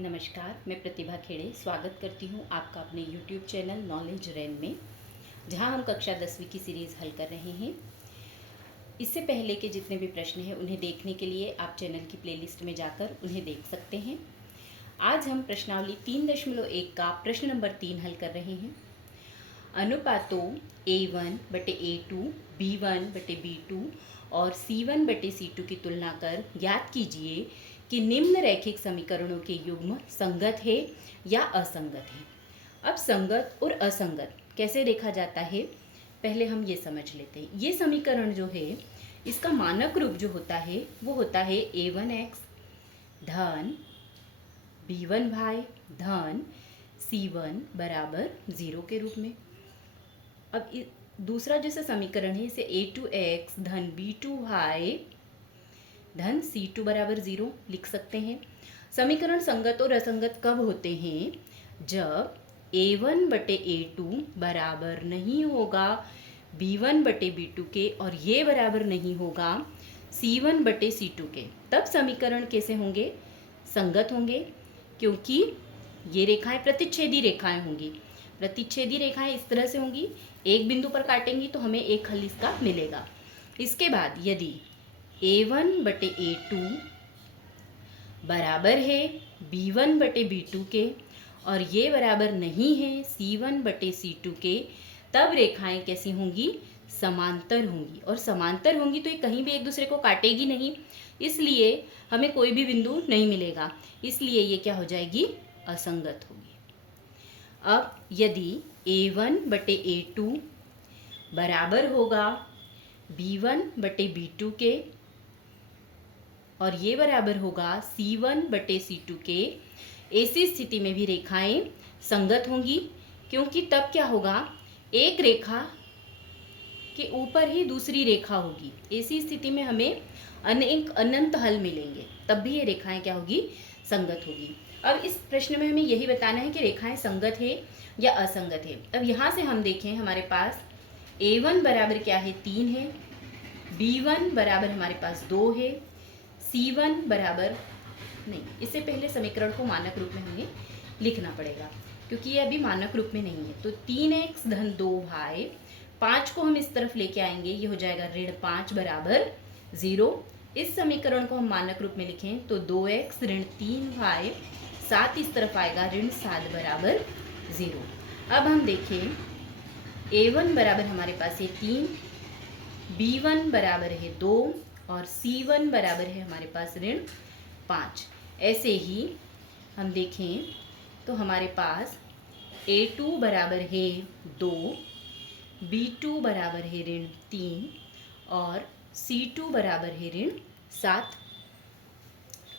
नमस्कार, मैं प्रतिभा खेड़े स्वागत करती हूँ आपका अपने YouTube चैनल नॉलेज रैन में, जहाँ हम कक्षा 10वीं की सीरीज़ हल कर रहे हैं। इससे पहले के जितने भी प्रश्न हैं उन्हें देखने के लिए आप चैनल की प्लेलिस्ट में जाकर उन्हें देख सकते हैं। आज हम प्रश्नावली 3.1 का प्रश्न नंबर 3 हल कर रहे हैं। अनुपातों A1/A2, B1/B2 और C1/C2 की तुलना कर ज्ञात कीजिए कि निम्न रैखिक समीकरणों के युग्म संगत है या असंगत है। अब संगत और असंगत कैसे देखा जाता है, पहले हम ये समझ लेते हैं। ये समीकरण जो है, इसका मानक रूप जो होता है वो होता है A1x धन B1y धन C1 बराबर 0 के रूप में। अब दूसरा जैसा समीकरण है, इसे A2x धन B2y धन C2 बराबर 0 लिख सकते हैं। समीकरण संगत और असंगत कब होते हैं? जब A1/A2 बराबर नहीं होगा B1/B2 के और ये बराबर नहीं होगा C1/C2 के, तब समीकरण कैसे होंगे? संगत होंगे, क्योंकि ये रेखाएं प्रतिच्छेदी रेखाएं होंगी। प्रतिच्छेदी रेखाएं इस तरह से होंगी, एक बिंदु पर काटेंगी तो हमें एक हल इसका मिलेगा। इसके बाद यदि A1/A2 बराबर है B1/B2 के और ये बराबर नहीं है C1/C2 के, तब रेखाएं कैसी होंगी? समांतर होंगी। और समांतर होंगी तो ये कहीं भी एक दूसरे को काटेगी नहीं, इसलिए हमें कोई भी बिंदु नहीं मिलेगा, इसलिए ये क्या हो जाएगी? असंगत होगी। अब यदि A1/A2 बराबर होगा B1/B2 के और ये बराबर होगा C1/C2 के, ऐसी स्थिति में भी रेखाएं संगत होंगी, क्योंकि तब क्या होगा? एक रेखा के ऊपर ही दूसरी रेखा होगी। ऐसी स्थिति में हमें अनंत हल मिलेंगे, तब भी ये रेखाएं क्या होगी? संगत होगी। अब इस प्रश्न में हमें यही बताना है कि रेखाएं संगत है या असंगत है। अब यहाँ से हम देखें, हमारे पास A1 बराबर क्या है? 3 है, B1 बराबर हमारे पास 2 है, C1 बराबर नहीं। इससे पहले समीकरण को मानक रूप में हमें लिखना पड़ेगा, क्योंकि ये अभी मानक रूप में नहीं है। तो 3x धन 2y, 5 को हम इस तरफ लेके आएंगे, ये हो जाएगा ऋण 5 बराबर 0। इस समीकरण को हम मानक रूप में लिखें तो 2x ऋण 3y, 7 इस तरफ आएगा, ऋण 7 बराबर 0। अब हम देखें, A1 बराबर हमारे पास है 3, B1 बराबर है 2 और C1 बराबर है हमारे पास ऋण 5। ऐसे ही हम देखें तो हमारे पास A2 बराबर है 2, B2 बराबर है ऋण 3 और C2 बराबर है ऋण 7।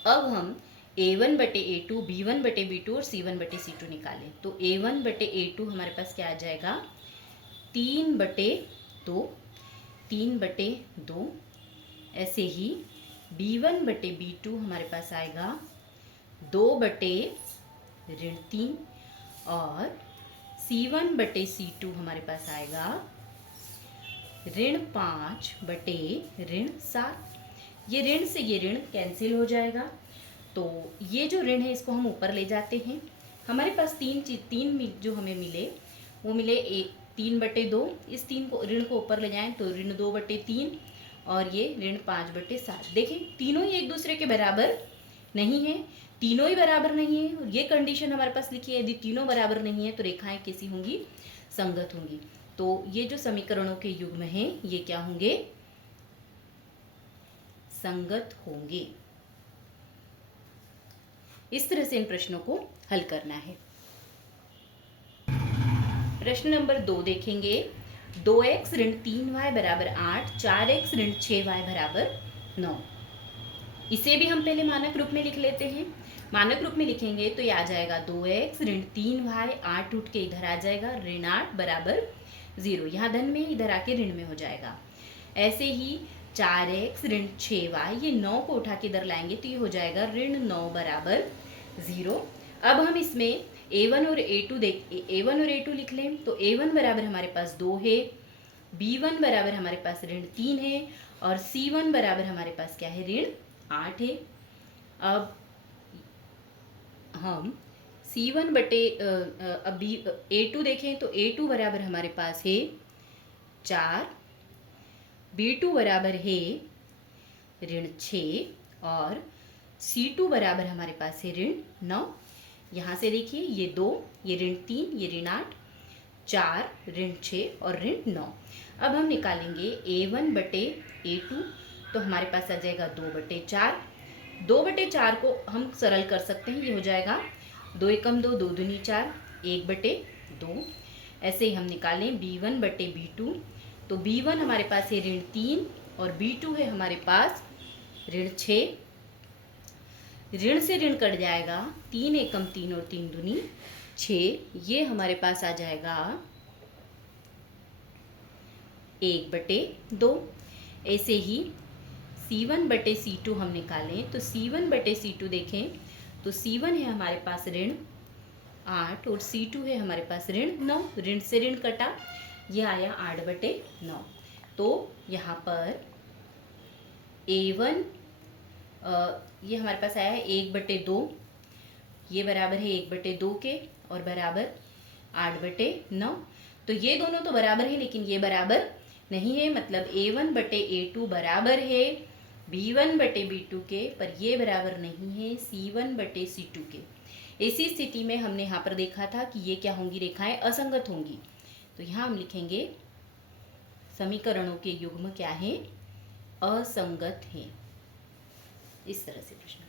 अब हम A1/A2, B1/B2 और C1/C2 निकालें तो A1/A2 हमारे पास क्या आ जाएगा? 3/2, 3/2। ऐसे ही B1/B2 हमारे पास आएगा 2/3 और C1/C2 हमारे पास आएगा ऋण 5/7। ये ऋण से ये ऋण कैंसिल हो जाएगा, तो ये जो ऋण है इसको हम ऊपर ले जाते हैं। हमारे पास तीन जो हमें मिले वो मिले 3/2। इस 3 को ऋण को ऊपर ले जाएं तो ऋण 2/3 और ये ऋण 5/7। देखें, तीनों ही एक दूसरे के बराबर नहीं है, तीनों ही बराबर नहीं है, और ये कंडीशन हमारे पास लिखी है। यदि तीनों बराबर नहीं है तो रेखाएं कैसी होंगी? संगत होंगी। तो ये जो समीकरणों के युग्म हैं ये क्या होंगे? संगत होंगे। इस तरह से इन प्रश्नों को हल करना है। प्रश्न नंबर 2 देखेंगे। 2x ऋण 3y बराबर 8, 4x ऋण 6y बराबर 9। इसे भी हम पहले मानक रूप में लिख लेते हैं। मानक रूप में लिखेंगे तो ये आ जाएगा 2x ऋण 3y, 8 उठ के इधर आ जाएगा, ऋण 8 बराबर 0। यहाँ धन में, इधर आके ऋण में हो जाएगा। ऐसे ही 4x ऋण 6y, ये 9 को उठा के इधर लाएंगे तो ये हो जाएगा ऋण 9 बराबर 0। अब हम इसमें A1 और A2 लिख लें तो A1 बराबर हमारे पास 2 है, B1 बराबर हमारे पास ऋण 3 है और C1 बराबर हमारे पास क्या है? ऋण 8 है। अब हम C1 बटे अब A2 देखें तो A2 बराबर हमारे पास है 4, B2 बराबर है -6 और C2 बराबर हमारे पास है -9। यहाँ से देखिए ये 2, ये -3, ये -8, 4, -6 और -9। अब हम निकालेंगे A1 बटे A2, तो हमारे पास आ जाएगा 2 बटे 4। 2 बटे 4 को हम सरल कर सकते हैं, ये हो जाएगा 2 एकम 2, 2 दूनी 4, 1 बटे 2। ऐसे ही हम निकालें B1 बटे B2, तो B1 हमारे पास है -3 और B2 है हमारे पास -6। ऋण से ऋण कट जाएगा, 3 एकम 3 और 3 दूनी 6, ये हमारे पास आ जाएगा 1 बटे 2। ऐसे ही C1 बटे C2 हम निकालें तो C1 बटे C2 देखें तो C1 है हमारे पास -8 और C2 है हमारे पास -9। ऋण से ऋण कटा, यह आया 8 बटे 9। तो यहाँ पर A1 ये हमारे पास आया है 1 बटे 2, ये बराबर है 1 बटे 2 के और बराबर 8 बटे 9। तो ये दोनों तो बराबर है लेकिन ये बराबर नहीं है, मतलब A1 बटे A2 बराबर है B1 बटे B2 के, पर ये बराबर नहीं है C1 बटे C2 के। ऐसी स्थिति में हमने यहाँ पर देखा था कि ये क्या होंगी, रेखाएं असंगत होंगी। तो यहाँ हम लिखेंगे समीकरणों के युग्म क्या है, असंगत है। इस तरह से प्रश्न।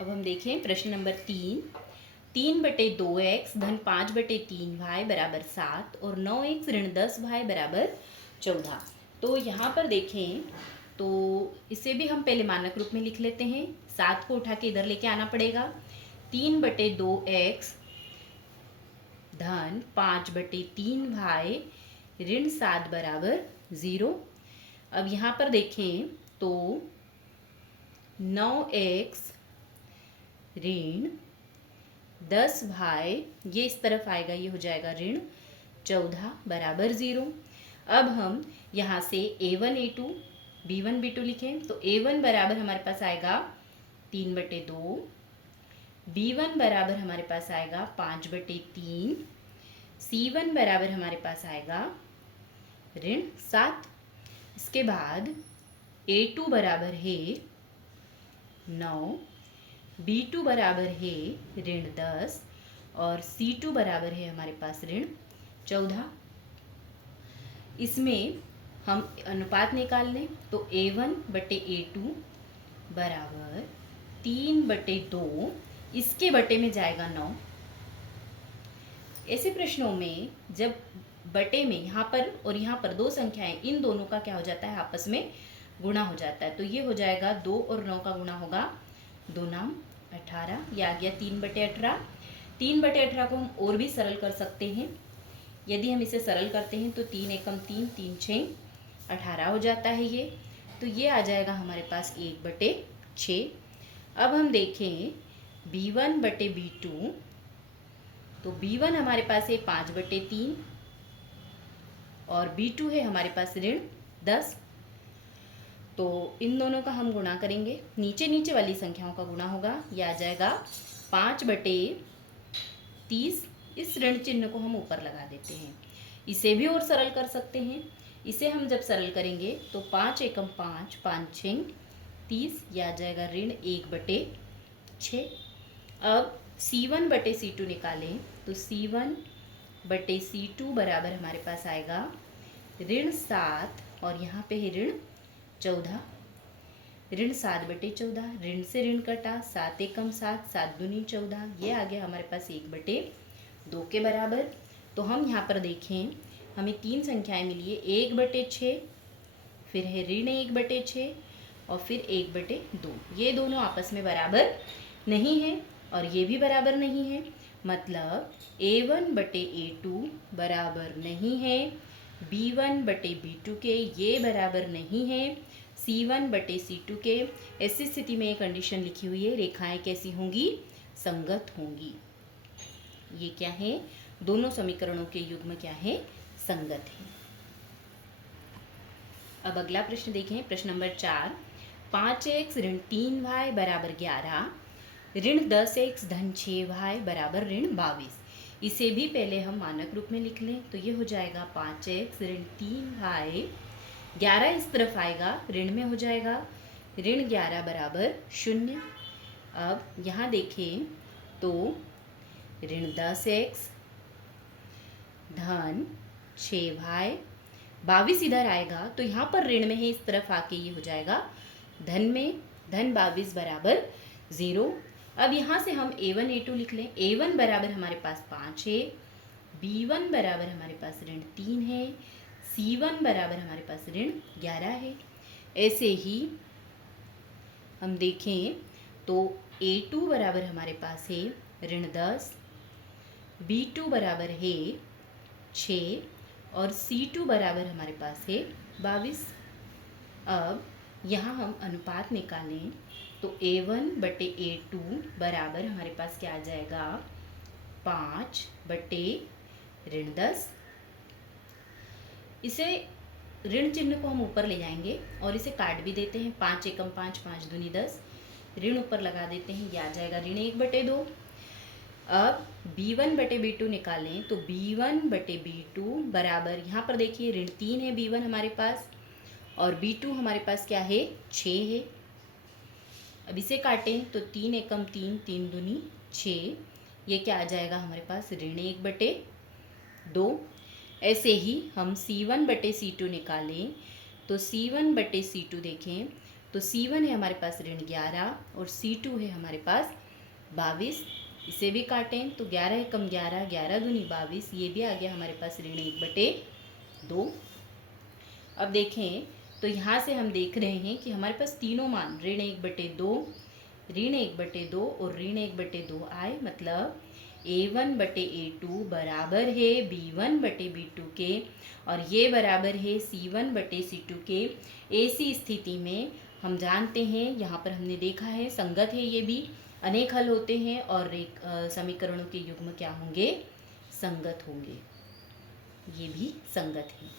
अब हम देखें प्रश्न नंबर 3 बटे 2x धन 5 बटे 3y बराबर 7 और 9x ऋण 10y बराबर 14। तो यहाँ पर देखें तो इसे भी हम पहले मानक रूप में लिख लेते हैं। 7 को उठा के इधर लेके आना पड़ेगा। 3 बटे 2x धन 5 बटे 3y ऋण 7 बराबर 0। अब यहाँ पर देखें तो 9x ऋण 10y, ये इस तरफ आएगा, ये हो जाएगा ऋण 14 बराबर 0। अब हम यहाँ से A1 A2 B1 B2 लिखें तो A1 बराबर हमारे पास आएगा 3 बटे 2, B1 बराबर हमारे पास आएगा 5 बटे 3, C1 बराबर हमारे पास आएगा ऋण 7। इसके बाद A2 बराबर है 9, B2 बराबर है ऋण 10 और C2 बराबर है हमारे पास ऋण 14। इसमें हम अनुपात निकाल लें तो A1 बटे A2 बराबर 3 बटे 2, इसके बटे में जाएगा 9। ऐसे प्रश्नों में जब बटे में यहाँ पर और यहाँ पर दो संख्याएं, इन दोनों का क्या हो जाता है, आपस में गुणा हो जाता है। तो ये हो जाएगा 2 और 9 का गुणा होगा 2 नाम 18, यह आ गया 3 बटे 18। 3 बटे 18 को हम और भी सरल कर सकते हैं। यदि हम इसे सरल करते हैं तो 3 एकम 3, 3 6 18 हो जाता है ये। तो ये आ जाएगा हमारे पास 1 बटे 6। अब हम देखें B1 बटे B2, तो B1 हमारे पास है 5 बटे 3 और B2 है हमारे पास ऋण 10। तो इन दोनों का हम गुणा करेंगे, नीचे नीचे वाली संख्याओं का गुणा होगा, यह आ जाएगा 5 बटे 30। इस ऋण चिन्ह को हम ऊपर लगा देते हैं। इसे भी और सरल कर सकते हैं। इसे हम जब सरल करेंगे तो 5 एकम 5, 5 6 30, यह आ जाएगा ऋण 1 बटे 6। अब C1 बटे C2 निकालें तो C1 बटे C2 बराबर हमारे पास आएगा ऋण 7 और यहाँ पे है ऋण 14। ऋण 7 बटे 14, ऋण से ऋण कटा, 7 एकम 7, 7 दूनी 14, ये आ गया हमारे पास 1 बटे 2 के बराबर। तो हम यहाँ पर देखें, हमें 3 संख्याएं मिली है, 1 बटे 6, फिर है ऋण 1 बटे 6 और फिर 1 बटे 2। ये दोनों आपस में बराबर नहीं है और ये भी बराबर नहीं है, मतलब A1 बटे A2 बराबर नहीं है B1 बटे B2 के, ये बराबर नहीं है C1 बटे C2 के। ऐसी स्थिति में ये कंडीशन लिखी हुई है, रेखाएं कैसी होंगी, संगत होंगी। ये क्या है, दोनों समीकरणों के युग्म क्या है, संगत है। अब अगला प्रश्न देखें, प्रश्न नंबर 4। 5x ऋण 3y बराबर 11 ऋण 10x धन 6y बराबर ऋण 22। इसे भी पहले हम मानक रूप में लिख लें तो ये हो जाएगा 5x ऋण 3y, 11 इस तरफ आएगा, ऋण में हो जाएगा, ऋण 11 बराबर 0। अब यहाँ देखें तो ऋण 10x धन 6y, 22 इधर आएगा तो यहाँ पर ऋण में है, इस तरफ आके ये हो जाएगा धन में, धन 22 बराबर 0। अब यहाँ से हम a1 a2 लिख लें। a1 बराबर हमारे पास 5 है, b1 बराबर हमारे पास ऋण 3 है, c1 बराबर हमारे पास ऋण 11 है। ऐसे ही हम देखें तो a2 बराबर हमारे पास है ऋण 10, b2 बराबर है 6 और c2 बराबर हमारे पास है 22। अब यहाँ हम अनुपात निकालें तो a1 बटे a2 बराबर हमारे पास क्या आ जाएगा 5 बटे ऋण 10। इसे ऋण चिन्ह को हम ऊपर ले जाएंगे और इसे काट भी देते हैं। 5 एकम 5, 5 दूनी 10, ऋण ऊपर लगा देते हैं, यह आ जाएगा ऋण 1 बटे 2। अब b1 बटे b2 निकालें तो b1 बटे b2 बराबर, यहाँ पर देखिए ऋण 3 है b1 हमारे पास और b2 हमारे पास क्या है 6 है। अब इसे काटें तो 3 एकम 3, 3 दूनी 6, ये क्या आ जाएगा हमारे पास ऋण 1 बटे 2। ऐसे ही हम c1 बटे c2 निकालें तो c1 बटे c2 देखें तो c1 है हमारे पास ऋण 11 और c2 है हमारे पास 22। इसे भी काटें तो 11 एकम 11, 11 दूनी 22, ये भी आ गया हमारे पास ऋण 1 बटे 2। अब देखें तो यहाँ से हम देख रहे हैं कि हमारे पास तीनों मान ऋण 1 बटे 2, ऋण 1 बटे 2 और ऋण 1 बटे 2 आए, मतलब a1 बटे a2 बराबर है b1 बटे b2 के और ये बराबर है c1 बटे c2 के। ऐसी स्थिति में हम जानते हैं, यहाँ पर हमने देखा है संगत है, ये भी अनेक हल होते हैं और समीकरणों के युग्म क्या होंगे संगत होंगे, ये भी संगत है।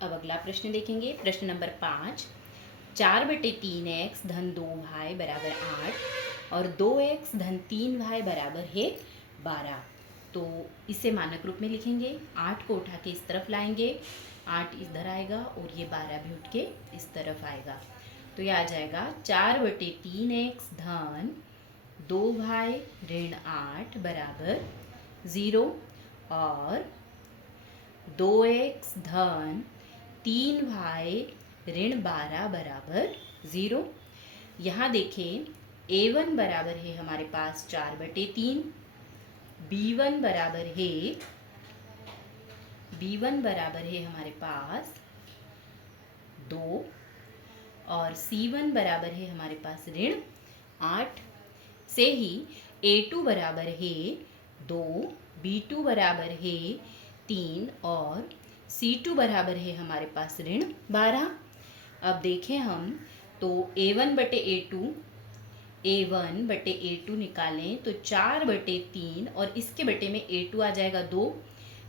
अब अगला प्रश्न देखेंगे, प्रश्न नंबर 5। 4 बटे 3x धन 2y बराबर 8 और 2x धन 3y बराबर है 12। तो इसे मानक रूप में लिखेंगे। 8 को उठा के इस तरफ लाएंगे, 8 इधर आएगा और ये 12 भी उठ के इस तरफ आएगा, तो यह आ जाएगा 4 बटे 3x धन 2y ऋण 8 बराबर 0 और 2x धन 3y ऋण 12 बराबर 0। यहाँ देखें a1 बराबर है हमारे पास 4 बटे 3, b1 बराबर है हमारे पास 2 और c1 बराबर है हमारे पास ऋण 8। से ही a2 बराबर है 2, b2 बराबर है 3 और c2 बराबर है हमारे पास ऋण 12। अब देखें हम तो a1 बटे a2 निकालें तो 4 बटे 3 और इसके बटे में a2 आ जाएगा 2।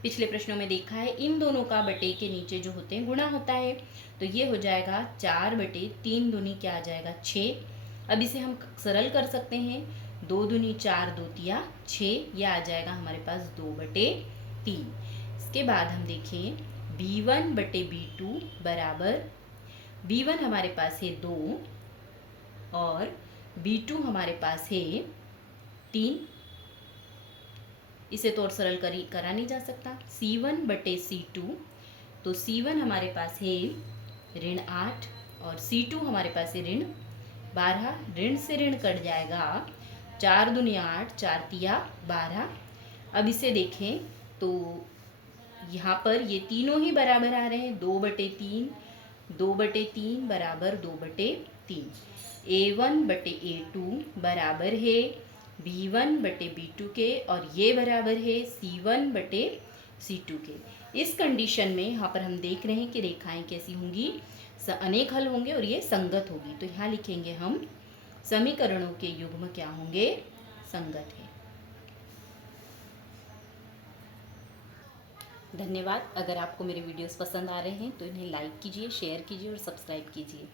पिछले प्रश्नों में देखा है इन दोनों का बटे के नीचे जो होते हैं गुणा होता है, तो ये हो जाएगा 4 बटे 3 दूनी क्या आ जाएगा 6। अब इसे हम सरल कर सकते हैं, 2 दूनी 4, 2 तिया 6, यह आ जाएगा हमारे पास 2 बटे 3। इसके बाद हम देखें b1 बटे b2 बराबर, b1 हमारे पास है 2 और b2 हमारे पास है 3। इसे तो और सरल करा नहीं जा सकता। c1 बटे c2, तो c1 हमारे पास है ऋण 8 और c2 हमारे पास है ऋण 12। ऋण से ऋण कट जाएगा, 4 दूनी 8, 4 तिया 12। अब इसे देखें तो यहाँ पर ये तीनों ही बराबर आ रहे हैं, 2 बटे 3, 2 बटे 3 बराबर 2 बटे 3। a1 बटे a2 बराबर है b1 बटे b2 के और ये बराबर है c1 बटे c2 के। इस कंडीशन में यहाँ पर हम देख रहे हैं कि रेखाएं कैसी होंगी, अनेक हल होंगे और ये संगत होगी। तो यहाँ लिखेंगे हम समीकरणों के युग्म क्या होंगे संगत है। धन्यवाद। अगर आपको मेरे वीडियोस पसंद आ रहे हैं तो इन्हें लाइक कीजिए, शेयर कीजिए और सब्सक्राइब कीजिए।